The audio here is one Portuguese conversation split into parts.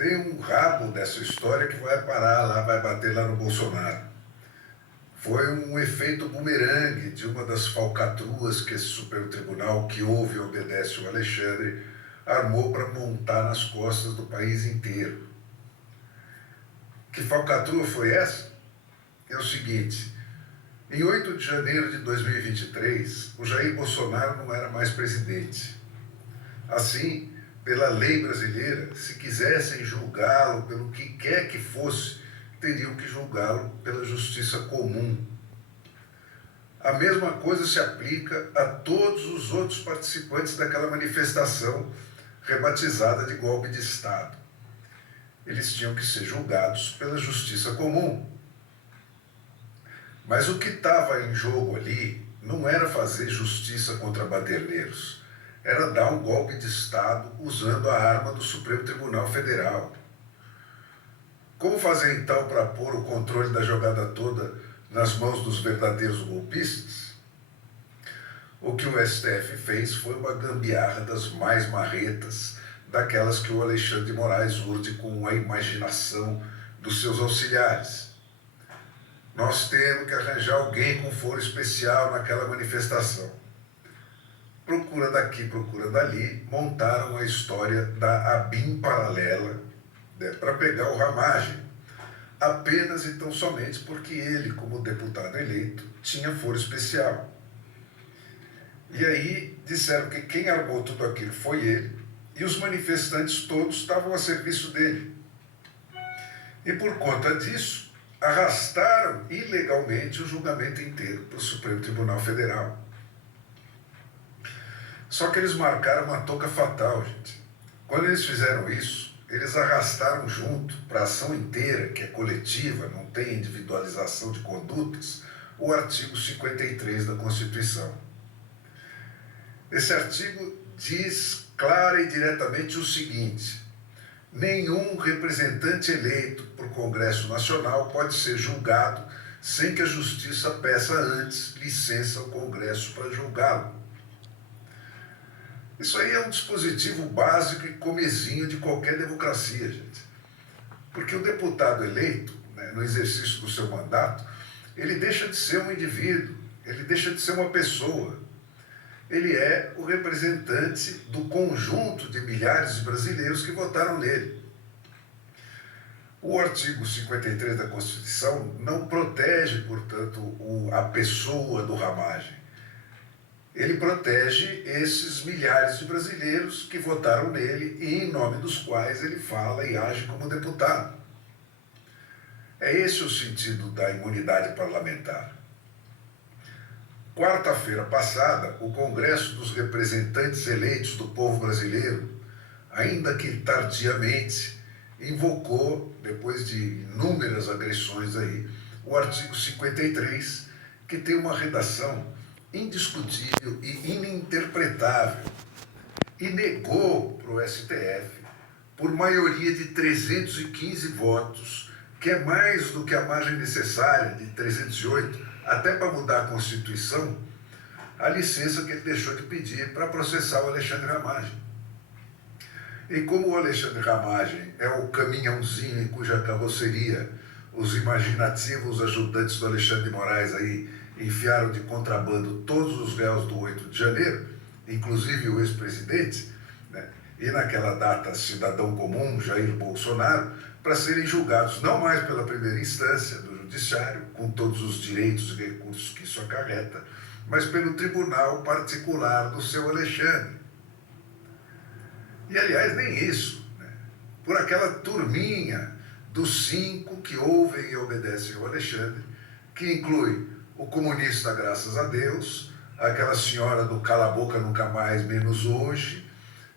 Tem um rabo dessa história que vai parar lá, vai bater lá no Bolsonaro. Foi um efeito bumerangue de uma das falcatruas que esse Supremo Tribunal, que ouve e obedece o Alexandre, armou para montar nas costas do país inteiro. Que falcatrua foi essa? É o seguinte: em 8 de janeiro de 2023, o Jair Bolsonaro não era mais presidente. Assim, pela lei brasileira, se quisessem julgá-lo pelo que quer que fosse, teriam que julgá-lo pela justiça comum. A mesma coisa se aplica a todos os outros participantes daquela manifestação rebatizada de golpe de Estado. Eles tinham que ser julgados pela justiça comum. Mas o que estava em jogo ali não era fazer justiça contra baderneiros, era dar um golpe de Estado usando a arma do Supremo Tribunal Federal. Como fazer então para pôr o controle da jogada toda nas mãos dos verdadeiros golpistas? O que o STF fez foi uma gambiarra das mais marretas, daquelas que o Alexandre de Moraes urde com a imaginação dos seus auxiliares. Nós temos que arranjar alguém com foro especial naquela manifestação. Procura daqui, procura dali, montaram a história da ABIN paralela, né, para pegar o Ramagem, apenas e tão somente porque ele, como deputado eleito, tinha foro especial. E aí disseram que quem armou tudo aquilo foi ele, e os manifestantes todos estavam a serviço dele. E por conta disso, arrastaram ilegalmente o julgamento inteiro para o Supremo Tribunal Federal. Só que eles marcaram uma touca fatal, gente. Quando eles fizeram isso, eles arrastaram junto para a ação inteira, que é coletiva, não tem individualização de condutas, o artigo 53 da Constituição. Esse artigo diz clara e diretamente o seguinte: nenhum representante eleito por Congresso Nacional pode ser julgado sem que a Justiça peça antes licença ao Congresso para julgá-lo. Isso aí é um dispositivo básico e comezinho de qualquer democracia, gente. Porque o deputado eleito, né, no exercício do seu mandato, ele deixa de ser um indivíduo, ele deixa de ser uma pessoa. Ele é o representante do conjunto de milhares de brasileiros que votaram nele. O artigo 53 da Constituição não protege, portanto, a pessoa do Ramagem. Ele protege esses milhares de brasileiros que votaram nele e em nome dos quais ele fala e age como deputado. É esse o sentido da imunidade parlamentar. Quarta-feira passada, o Congresso dos Representantes Eleitos do Povo Brasileiro, ainda que tardiamente, invocou, depois de inúmeras agressões aí, o artigo 53, que tem uma redação indiscutível e ininterpretável, e negou para o STF, por maioria de 315 votos, que é mais do que a margem necessária de 308, até para mudar a Constituição, a licença que ele deixou de pedir para processar o Alexandre Ramagem. E como o Alexandre Ramagem é o caminhãozinho em cuja carroceria os imaginativos ajudantes do Alexandre de Moraes aí enfiaram de contrabando todos os réus do 8 de janeiro, inclusive o ex-presidente, né, e naquela data cidadão comum, Jair Bolsonaro, para serem julgados não mais pela primeira instância do Judiciário, com todos os direitos e recursos que isso acarreta, mas pelo tribunal particular do seu Alexandre. E, aliás, nem isso, né? Por aquela turminha dos 5 que ouvem e obedecem ao Alexandre, que inclui o comunista Graças a Deus, aquela senhora do cala a boca nunca mais, menos hoje,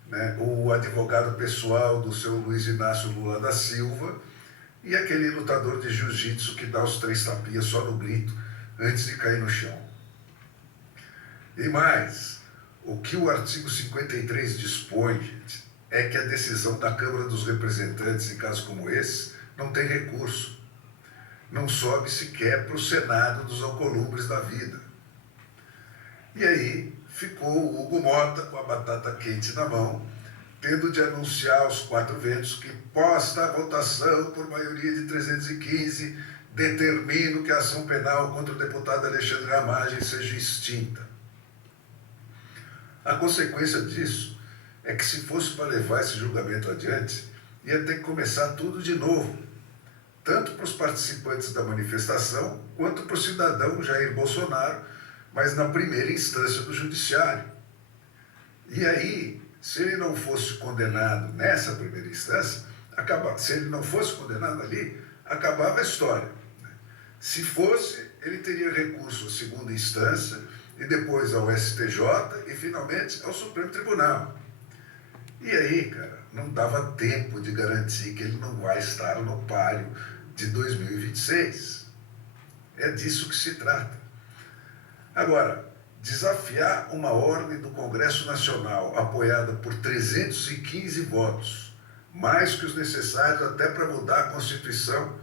né? O advogado pessoal do seu Luiz Inácio Lula da Silva e aquele lutador de jiu-jitsu que dá os 3 tapinhas só no grito antes de cair no chão. E mais, o que o artigo 53 dispõe, gente, é que a decisão da Câmara dos Representantes, em casos como esse, não tem recurso. Não sobe sequer para o Senado dos alcolumbres da vida. E aí ficou o Hugo Mota com a batata quente na mão, tendo de anunciar aos quatro ventos que, posta a votação por maioria de 315, determino que a ação penal contra o deputado Alexandre Ramagem seja extinta. A consequência disso é que, se fosse para levar esse julgamento adiante, ia ter que começar tudo de novo, tanto para os participantes da manifestação, quanto para o cidadão Jair Bolsonaro, mas na primeira instância do judiciário. E aí, se ele não fosse condenado nessa primeira instância, se ele não fosse condenado ali, acabava a história. Se fosse, ele teria recurso à segunda instância, e depois ao STJ, e finalmente ao Supremo Tribunal. E aí, cara, não dava tempo de garantir que ele não vai estar no páreo de 2026. É disso que se trata. Agora, desafiar uma ordem do Congresso Nacional apoiada por 315 votos, mais que os necessários até para mudar a Constituição,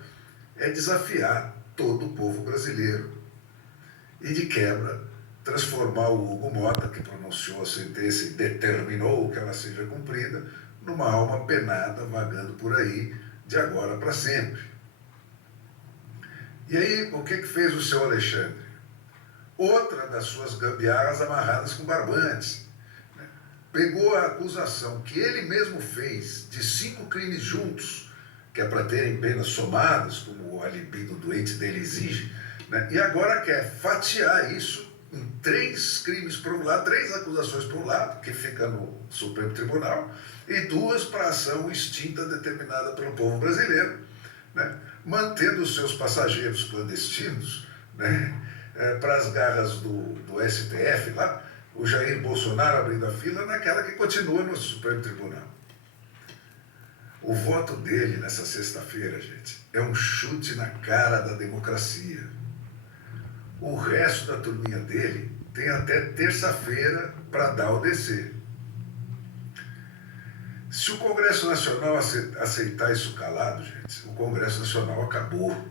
é desafiar todo o povo brasileiro. E, de quebra, transformar o Hugo Mota, que pronunciou a sentença e determinou que ela seja cumprida, numa alma penada vagando por aí de agora para sempre. E aí, o que fez o seu Alexandre? Outra das suas gambiarras amarradas com barbantes. Pegou a acusação que ele mesmo fez de 5 crimes juntos, que é para terem penas somadas, como o alibido doente dele exige, né? E agora quer fatiar isso em 3 crimes por um lado, 3 acusações por um lado, que fica no Supremo Tribunal, e 2 para ação extinta determinada pelo povo brasileiro, né? Mantendo os seus passageiros clandestinos, né? Para as garras do STF lá, o Jair Bolsonaro abrindo a fila naquela que continua no Supremo Tribunal. O voto dele nessa sexta-feira, gente, é um chute na cara da democracia. O resto da turminha dele tem até terça-feira para dar ou descer. Se o Congresso Nacional aceitar isso calado, gente, o Congresso Nacional acabou.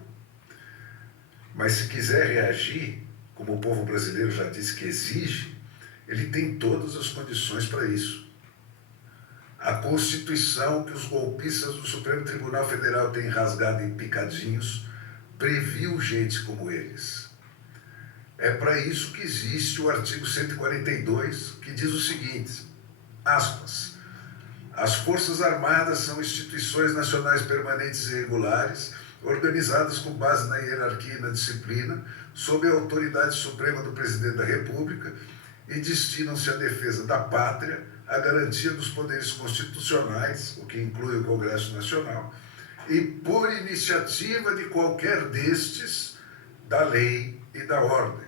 Mas se quiser reagir, como o povo brasileiro já disse que exige, ele tem todas as condições para isso. A Constituição que os golpistas do Supremo Tribunal Federal têm rasgado em picadinhos previu gente como eles. É para isso que existe o artigo 142, que diz o seguinte, aspas, as Forças Armadas são instituições nacionais permanentes e regulares, organizadas com base na hierarquia e na disciplina, sob a autoridade suprema do Presidente da República, e destinam-se à defesa da pátria, à garantia dos poderes constitucionais, o que inclui o Congresso Nacional, e por iniciativa de qualquer destes, da lei e da ordem.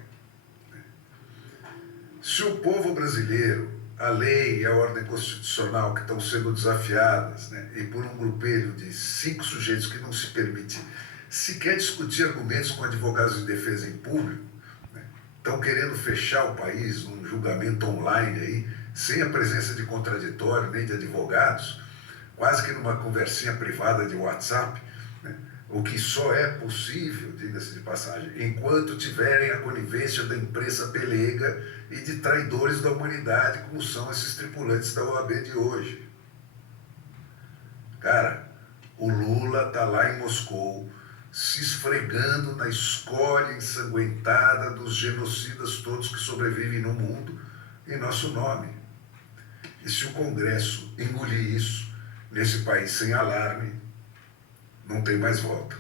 Se o povo brasileiro, a lei e a ordem constitucional que estão sendo desafiadas, né, e por um grupelho de 5 sujeitos que não se permite sequer discutir argumentos com advogados de defesa em público, né, estão querendo fechar o país num julgamento online aí, sem a presença de contraditório nem de advogados, quase que numa conversinha privada de WhatsApp, né, o que só é possível, diga-se de passagem, enquanto tiverem a conivência da imprensa pelega e de traidores da humanidade, como são esses tripulantes da OAB de hoje. Cara, o Lula está lá em Moscou, se esfregando na escória ensanguentada dos genocidas todos que sobrevivem no mundo, em nosso nome. E se o Congresso engolir isso, nesse país sem alarme, não tem mais volta.